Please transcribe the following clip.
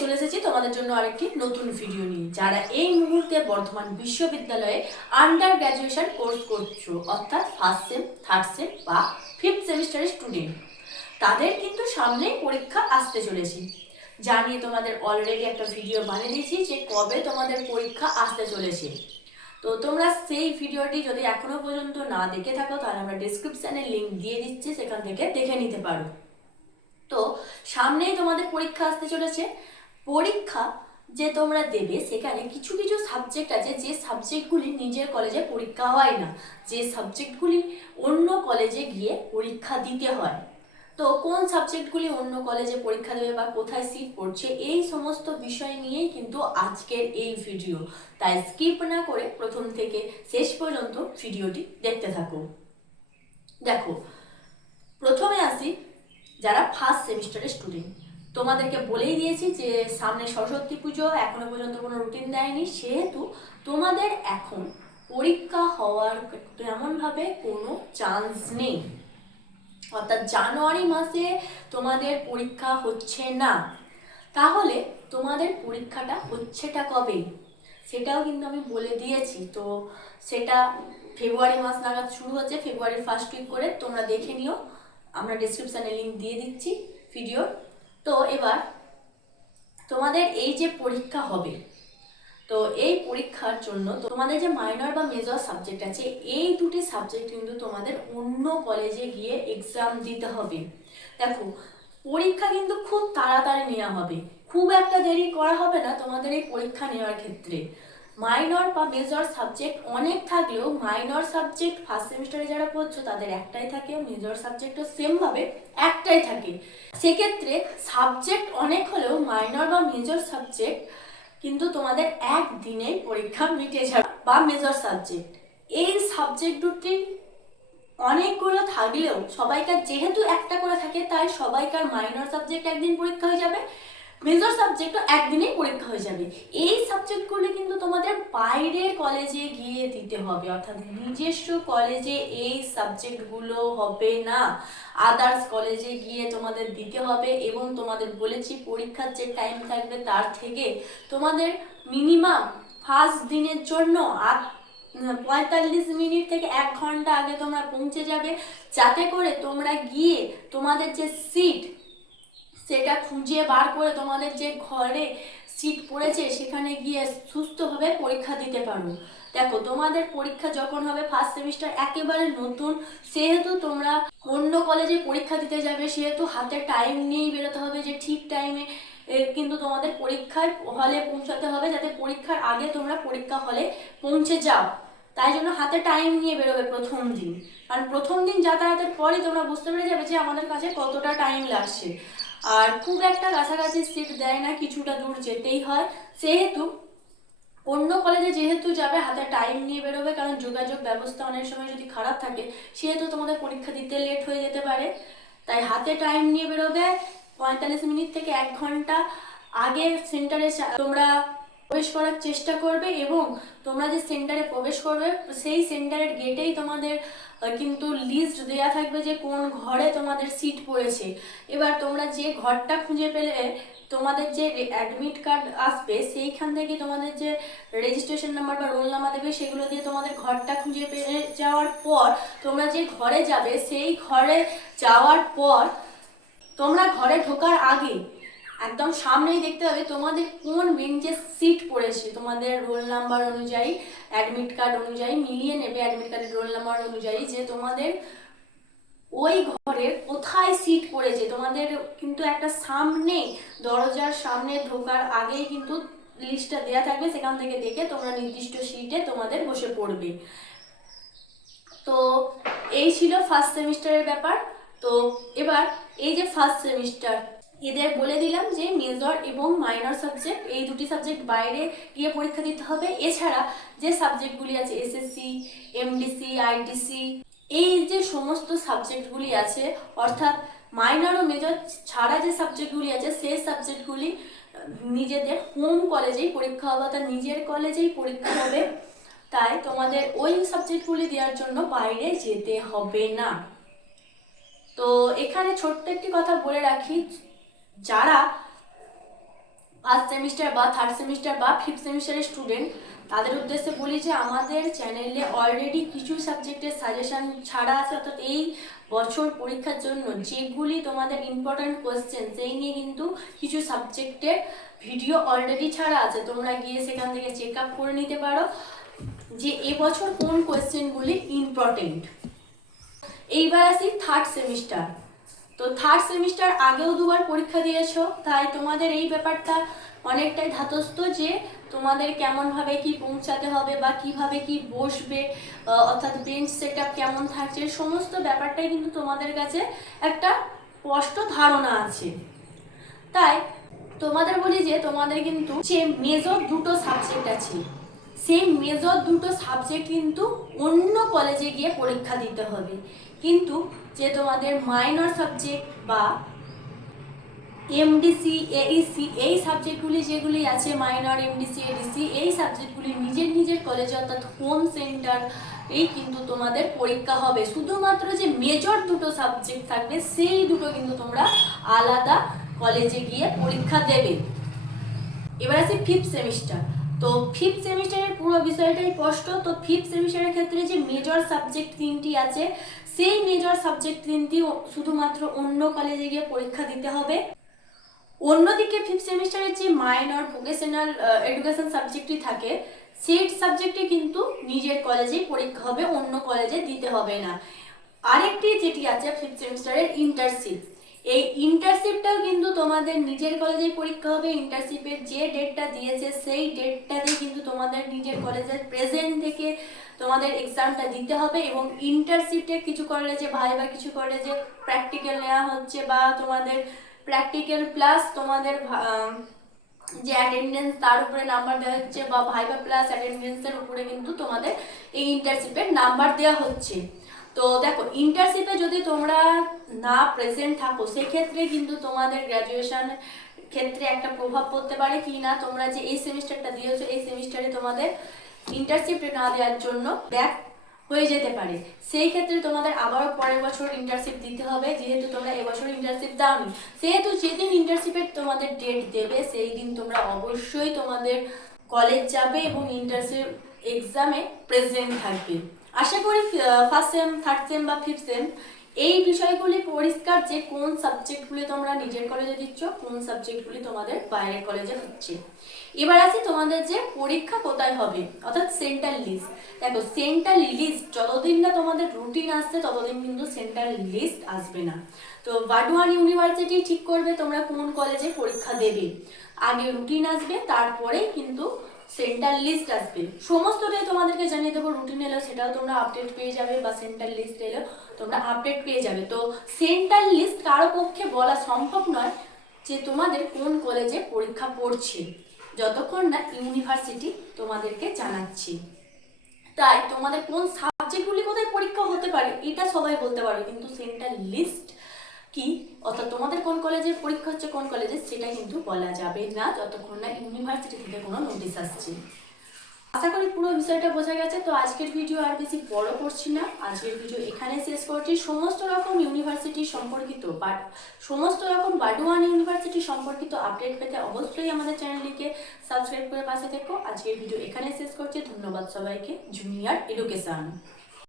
চলে এসেছি তোমাদের জন্য আরেকটি নতুন ভিডিও নিয়ে। যারা এই মুহূর্তে বর্ধমান বিশ্ববিদ্যালয়ে আন্ডার গ্র্যাজুয়েশন কোর্স করছ, অর্থাৎ ফার্স্ট সেম থার্ড সেম বা ফিফথ সেমিস্টারের স্টুডেন্ট তাদের কিন্তু সামনেই পরীক্ষা আসতে চলেছে। জানিয়ে তোমাদের অলরেডি একটা ভিডিও বানিয়ে দিয়েছি যে কবে তোমাদের পরীক্ষা আসতে চলেছে। তো তোমরা সেই ভিডিওটি যদি এখনও পর্যন্ত না দেখে থাকো, তাহলে আমরা ডিসক্রিপশানে লিঙ্ক দিয়ে দিচ্ছি, সেখান থেকে দেখে নিতে পারো। তো সামনেই তোমাদের পরীক্ষা আসতে চলেছে। পরীক্ষা যে তোমরা দেবে, সেখানে কিছু কিছু সাবজেক্ট আছে যে সাবজেক্টগুলি নিজের কলেজে পরীক্ষা হয় না। যে সাবজেক্টগুলি অন্য কলেজে গিয়ে পরীক্ষা দিতে হয়। তো কোন সাবজেক্টগুলি অন্য কলেজে পরীক্ষা দেবে বা কোথায় সিট পড়ছে, এই সমস্ত বিষয় নিয়েই কিন্তু আজকের এই ভিডিও তাই স্কিপ না করে প্রথম থেকে শেষ পর্যন্ত ভিডিওটি দেখতে থাকো। দেখো, প্রথমে আসি যারা ফার্স্ট সেমিস্টারের স্টুডেন্ট তোমাদেরকে বলেই দিয়েছি যে সামনে সরস্বতী পুজো, এখনও পর্যন্ত কোনো রুটিন দেয়নি। সেহেতু তোমাদের এখন পরীক্ষা হওয়ার তেমনভাবে কোনো চান্স নেই। অর্থাৎ জানুয়ারি মাসে তোমাদের পরীক্ষা হচ্ছে না। তাহলে তোমাদের পরীক্ষাটা হচ্ছেটা কবে? সেটাও কিন্তু আমি বলে দিয়েছি। তো সেটা ফেব্রুয়ারি মাস নাগাদ শুরু হচ্ছে, ফেব্রুয়ারির ফার্স্ট উইক করে তোমরা দেখে নিও। আমরা ডিসক্রিপশানে লিঙ্ক দিয়ে দিচ্ছি ভিডিওর তো এবার তোমাদের এই যে পরীক্ষা হবে, তো এই পরীক্ষার জন্য তোমাদের যে মাইনর বা মেজর সাবজেক্ট আছে, এই দুটি সাবজেক্ট কিন্তু তোমাদের অন্য কলেজে গিয়ে এক্সাম দিতে হবে। দেখো, পরীক্ষা কিন্তু খুব তাড়াতাড়ি নেওয়া হবে। খুব একটা দেরি করা হবে না তোমাদের এই পরীক্ষা নেওয়ার ক্ষেত্রে। মাইনর বা মেজর সাবজেক্ট অনেক থাকলেও মাইনর সাবজেক্ট ফার্স্ট সেমিস্টারে যারা পড়ছো, তাদের একটাই থাকে মেজর সাবজেক্টও সেমভাবে একটাই থাকে। সেক্ষেত্রে সাবজেক্ট অনেক হলেও মাইনর বা মেজর সাবজেক্ট কিন্তু তোমাদের একদিনেই পরীক্ষা মিটে যাবে, বা মেজর সাবজেক্ট এই সাবজেক্ট দুটি অনেকগুলো থাকলেও সবাইকার যেহেতু একটা করে থাকে, তাই সবাইকার মাইনর সাবজেক্ট একদিন পরীক্ষা হয়ে যাবে। মেজর সাবজেক্টও একদিনেই পরীক্ষা হয়ে যাবে। এই সাবজেক্টগুলি কিন্তু তোমাদের বাইরের কলেজে গিয়ে দিতে হবে। অর্থাৎ নিজস্ব কলেজে এই সাবজেক্টগুলো হবে না। আদার্স কলেজে গিয়ে তোমাদের দিতে হবে এবং তোমাদের বলেছি পরীক্ষার যে টাইম থাকবে তার থেকে তোমাদের মিনিমাম ফার্স্ট দিনের জন্য আট, পঁয়তাল্লিশ মিনিট থেকে এক ঘণ্টা আগে তোমরা পৌঁছে যাবে। যাতে করে তোমরা গিয়ে তোমাদের যে সিট সেটা খুঁজে বার করে তোমাদের যে ঘরে সিট পড়েছে সেখানে গিয়ে সুস্থভাবে পরীক্ষা দিতে পারো। দেখো, তোমাদের পরীক্ষা যখন হবে ফার্স্ট সেমিস্টার একেবারে নতুন। সেহেতু তোমরা অন্য কলেজে পরীক্ষা দিতে যাবে, সেহেতু হাতে টাইম নিয়েই বেরোতে হবে যে ঠিক টাইমে কিন্তু তোমাদের পরীক্ষার হলে পৌঁছাতে হবে যাতে পরীক্ষার আগে তোমরা পরীক্ষা হলে পৌঁছে যাও। তাই জন্য হাতে টাইম নিয়ে বেরোবে প্রথম দিন। কারণ প্রথম দিন যাতায়াতের পরই তোমরা বুঝতে পেরে যাবে যে আমাদের কাছে কতটা টাইম লাগছে। আর খুব একটা কাছাকাছি সিট দেয় না, কিছুটা দূর যেতেই হয়। সেহেতু অন্য কলেজে যেহেতু যাবে, হাতে টাইম নিয়ে বেরোবে, কারণ যোগাযোগ ব্যবস্থা অনেক সময় যদি খারাপ থাকে, সেহেতু তোমাদের পরীক্ষা দিতে লেট হয়ে যেতে পারে। তাই হাতে টাইম নিয়ে বেরোবে, পঁয়তাল্লিশ মিনিট থেকে এক ঘণ্টা আগে সেন্টারে তোমরা প্রবেশ করার চেষ্টা করবে এবং তোমরা যে সেন্টারে প্রবেশ করবে, সেই সেন্টারের গেটেই তোমাদের কিন্তু লিস্ট দেওয়া থাকবে যে কোন ঘরে তোমাদের সিট পড়েছে। এবার তোমরা যে ঘরটা খুঁজে পেলে, তোমাদের যে অ্যাডমিট কার্ড আসবে, সেইখান থেকে তোমাদের যে রেজিস্ট্রেশন নাম্বার বা রোল নাম্বার দেবে, সেগুলো দিয়ে তোমাদের ঘরটা খুঁজে পেয়ে যাওয়ার পর, তোমরা যে ঘরে যাবে, সেই ঘরে যাওয়ার পর, তোমরা ঘরে ঢোকার আগে একদম সামনেই দেখতে হবে তোমাদের কোন বেঞ্চে সিট পড়েছে। তোমাদের রোল নাম্বার অনুযায়ী অ্যাডমিট কার্ড অনুযায়ী, মিলিয়ে নেবে অ্যাডমিট কার্ডের রোল নাম্বার অনুযায়ী যে তোমাদের ওই ঘরে কোথায় সিট পড়েছে। তোমাদের কিন্তু একটা সামনে, দরজার সামনে ঢোকার আগেই কিন্তু লিস্টটা দেওয়া থাকবে। সেখান থেকে দেখে তোমরা নির্দিষ্ট সিটে তোমাদের বসে পড়বে। তো এই ছিল ফার্স্ট সেমিস্টারের ব্যাপার। তো এবার এই যে ফার্স্ট সেমিস্টার এদের বলে দিলাম যে মেজর এবং মাইনর সাবজেক্ট এই দুটি সাবজেক্ট বাইরে গিয়ে পরীক্ষা দিতে হবে। এছাড়া যে সাবজেক্টগুলি আছে এসএসসি এমডিসি আইডিসি এই যে সমস্ত সাবজেক্টগুলি আছে, অর্থাৎ মাইনর ও মেজর ছাড়া যে সাবজেক্টগুলি আছে, সেই সাবজেক্টগুলি নিজেদের হোম কলেজেই পরীক্ষা হবে, অর্থাৎ নিজের কলেজেই পরীক্ষা হবে। তাই তোমাদের ওই সাবজেক্টগুলি দেওয়ার জন্য বাইরে যেতে হবে না। তো এখানে ছোট্ট একটি কথা বলে রাখি যারা ফার্স্ট সেমিস্টার বা থার্ড সেমিস্টার বা ফিফথ সেমিস্টারের স্টুডেন্ট তাদের উদ্দেশ্যে বলি যে আমাদের চ্যানেলে অলরেডি কিছু সাবজেক্টের সাজেশন ছাড়া আছে, অর্থাৎ এই বছর পরীক্ষার জন্য যেগুলি তোমাদের ইম্পর্ট্যান্ট কোয়েশ্চেন সেই নিয়ে কিন্তু কিছু সাবজেক্টের ভিডিও অলরেডি ছাড়া আছে। তোমরা গিয়ে সেখান থেকে চেক আপ করে নিতে পারো যে এবছর কোন কোয়েশ্চেনগুলি ইম্পর্টেন্ট এইবার আসি থার্ড সেমিস্টার তো থার্ড সেমিস্টার আগেও দুবার পরীক্ষা দিয়েছ, তাই তোমাদের এই ব্যাপারটা অনেকটাই ধাতস্থ যে তোমাদের কেমনভাবে কি পৌঁছাতে হবে বা কীভাবে কি বসবে অর্থাৎ বেঞ্চ সেট কেমন থাকছে, সমস্ত ব্যাপারটাই কিন্তু তোমাদের কাছে একটা স্পষ্ট ধারণা আছে। তাই তোমাদের বলি যে তোমাদের কিন্তু যে মেজর দুটো সাবজেক্ট আছে সেই মেজর দুটো সাবজেক্ট কিন্তু অন্য কলেজে গিয়ে পরীক্ষা দিতে হবে। কিন্তু যে তোমাদের মাইনর সাবজেক্ট বা এমডিসি এইসি এই সাবজেক্টগুলি যেগুলি আছে মাইনর এমডিসি এডিসি এই সাবজেক্টগুলি নিজের নিজের কলেজে অর্থাৎ হোম সেন্টার এই কিন্তু তোমাদের পরীক্ষা হবে। শুধুমাত্র যে মেজর দুটো সাবজেক্ট থাকবে, সেই দুটো কিন্তু তোমরা আলাদা কলেজে গিয়ে পরীক্ষা দেবে। এবার আছে ফিফথ সেমিস্টার তো ফিফথ সেমিস্টারের পুরো বিষয়টাই স্পষ্ট। তো ফিফথ সেমিস্টারের ক্ষেত্রে যে মেজর সাবজেক্ট তিনটি আছে, সেই মেজর সাবজেক্ট তিনটি শুধুমাত্র অন্য কলেজে গিয়ে পরীক্ষা দিতে হবে। অন্যদিকে ফিফথ সেমিস্টারের যে মাইনর ভোকেশনাল এডুকেশন সাবজেক্টটি থাকে, সেই সাবজেক্টে কিন্তু নিজের কলেজেই পরীক্ষা হবে, অন্য কলেজে দিতে হবে না। আরেকটি যেটি আছে ফিফথ সেমিস্টারের ইন্টার্নশিপ এই ইন্টার্নশিপটাও কিন্তু তোমাদের নিজের কলেজেই পরীক্ষা হবে ইন্টার্নশিপের যে ডেটটা দিয়েছে, সেই ডেটটাতেই কিন্তু তোমাদের নিজের কলেজের প্রেজেন্ট থেকে তোমাদের এক্সামটা দিতে হবে এবং ইন্টার্নশিপে কিছু কলেজে ভাইবা কিছু কলেজে প্র্যাকটিক্যাল নেওয়া হচ্ছে বা তোমাদের প্র্যাকটিক্যাল প্লাস তোমাদের যে অ্যাটেন্ডেন্স তার উপরে নাম্বার দেওয়া হচ্ছে বা ভাইবা প্লাস অ্যাটেন্ডেন্সের উপরে কিন্তু তোমাদের এই ইন্টার্নশিপের নাম্বার দেওয়া হচ্ছে। তো দেখো ইন্টার্নশিপে যদি তোমরা না প্রেজেন্ট থাকো, সেক্ষেত্রে কিন্তু তোমাদের গ্র্যাজুয়েশন ক্ষেত্রে একটা প্রভাব পড়তে পারে কি না? তোমরা যে এই সেমিস্টারটা দিয়েছ, এই সেমিস্টারে তোমাদের ইন্টার্নশিপটা না দেওয়ার জন্য ব্যাক হয়ে যেতে পারে। সেই ক্ষেত্রে তোমাদের আবারও পরের বছর ইন্টার্নশিপ দিতে হবে, যেহেতু তোমরা এবছর ইন্টার্নশিপ দাওনি। সেহেতু যেদিন ইন্টার্নশিপের তোমাদের ডেট দেবে, সেই দিন তোমরা অবশ্যই তোমাদের কলেজ যাবে এবং ইন্টার্নশিপ এক্সামে প্রেজেন্ট থাকবে। আশা করি ফার্স্ট সেম থার্ড সেম বা ফিফথ সেম এই বিষয়গুলি পরিষ্কার যে কোন সাবজেক্টগুলি তোমরা নিজের কলেজে দিচ্ছ, কোন সাবজেক্টগুলি তোমাদের বাইরের কলেজে হচ্ছে। এবার আসি তোমাদের যে পরীক্ষা কোথায় হবে, অর্থাৎ সেন্ট্রাল লিস্ট দেখো সেন্ট্রাল লিস্ট যতদিন না তোমাদের রুটিন আসছে, ততদিন কিন্তু সেন্ট্রাল লিস্ট আসবে না। তো বাডওয়ান ইউনিভার্সিটি ঠিক করবে তোমরা কোন কলেজে পরীক্ষা দেবে। আগে রুটিন আসবে, তারপরেই কিন্তু সেন্ট্রাল লিস্ট আসবে। সমস্তটাই তোমাদেরকে জানিয়ে দেবো রুটিন এলো, সেটাও তোমরা আপডেট পেয়ে যাবে বা সেন্ট্রাল লিস্ট এলো, তোমরা আপডেট পেয়ে যাবে। তো সেন্ট্রাল লিস্ট কারও পক্ষে বলা সম্ভব নয় যে তোমাদের কোন কলেজে পরীক্ষা পড়ছে। যতক্ষণ না ইউনিভার্সিটি তোমাদেরকে জানাচ্ছি। তাই তোমাদের কোন সাবজেক্টগুলি কোথায় পরীক্ষা হতে পারে, এটা সবাই বলতে পারবে কিন্তু সেন্ট্রাল লিস্ট কি? অর্থাৎ তোমাদের কোন কলেজের পরীক্ষা হচ্ছে কোন কলেজে সেটা কিন্তু বলা যাবে না যতক্ষণ না ইউনিভার্সিটি থেকে কোনো নোটিশ আসছে। আশা করি পুরো বিষয়টা বোঝা গেছে। তো আজকের ভিডিও আর বেশি বড় করছি না। আজকের ভিডিও এখানে শেষ করছি। সমস্ত রকম ইউনিভার্সিটি সম্পর্কিত বাট সমস্ত রকম বাডুয়ান ইউনিভার্সিটি সম্পর্কিত আপডেট পেতে অবশ্যই আমাদের চ্যানেলটিকে সাবস্ক্রাইব করে পাশে থেকো। আজকের ভিডিও এখানে শেষ করছি। ধন্যবাদ সবাইকে। Junior education